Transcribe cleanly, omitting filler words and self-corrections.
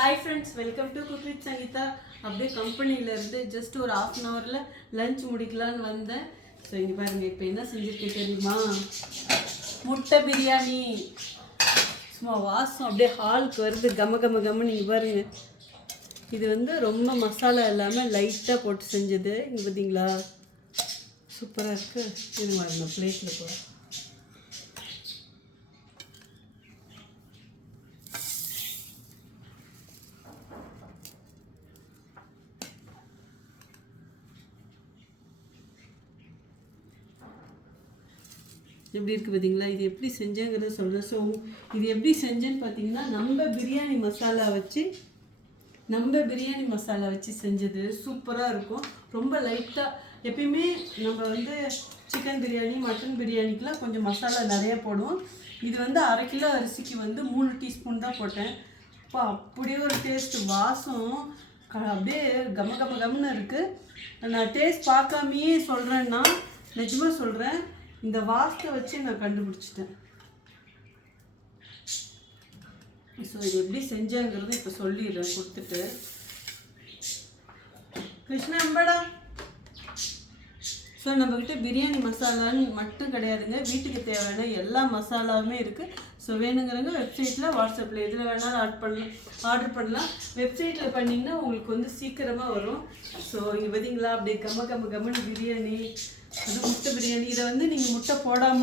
Hi friends, welcome to cook with Sangeetha. அப்படியே கம்பெனியிலேருந்து just ஒரு ½ an ஹவரில் லஞ்ச் முடிக்கலான்னு வந்தேன். ஸோ இங்கே பாருங்கள், இப்போ என்ன செஞ்சுருக்கேன் தெரியுமா? முட்டை பிரியாணி. சும்மா வாசம் அப்படியே ஹாலுக்கு வருது, கம கம கம்மன்னு. இங்கே பாருங்கள், இது வந்து ரொம்ப மசாலா இல்லாமல் லைட்டாக போட்டு செஞ்சது. இங்கே பார்த்தீங்களா, சூப்பராக இருக்குது. இது மாதிரி நான் பிளேட்டில் போகிறேன். எப்படி இருக்குது பார்த்தீங்களா? இது எப்படி செஞ்சேங்கிறத சொல்கிறேன். ஸோ இது எப்படி செஞ்சேன்னு பார்த்தீங்கன்னா, நம்ம பிரியாணி மசாலா வச்சு செஞ்சது. சூப்பராக இருக்கும். ரொம்ப லைட்டாக, எப்பயுமே நம்ம வந்து சிக்கன் பிரியாணி, மட்டன் பிரியாணிக்கெலாம் கொஞ்சம் மசாலா நிறையா போடுவோம். இது வந்து 1/2 கிலோ அரிசிக்கு வந்து 3 டீஸ்பூன் தான் போட்டேன். அப்போ அப்படியே ஒரு டேஸ்ட்டு, வாசம் அப்படியே கம கம கம்னு இருக்குது. நான் டேஸ்ட் பார்க்காமையே சொல்கிறேன்னா, நிஜமாக சொல்கிறேன், இந்த வாஸ்தை வச்சு நான் கண்டுபிடிச்சிட்டேன். ஸோ இது எப்படி செஞ்சாங்கிறது இப்போ சொல்லிடுறேன் கொடுத்துட்டு. கிருஷ்ணா அம்படா. ஸோ நம்மக்கிட்ட பிரியாணி மசாலான்னு மட்டும் கிடையாதுங்க, வீட்டுக்கு தேவையான எல்லா மசாலாவுமே இருக்குது. ஸோ வேணுங்கிறவங்க வெப்சைட்டில், வாட்ஸ்அப்பில் எதில் வேணாலும் ஆர்டர் பண்ணலாம். வெப்சைட்டில் பண்ணிங்கன்னா உங்களுக்கு வந்து சீக்கிரமாக வரும். ஸோ இங்கே பார்த்தீங்களா, அப்படியே கம்மன்னு பிரியாணி, அது முட்டை பிரியாணி. இதை வந்து நீங்கள் முட்டை போடாமல்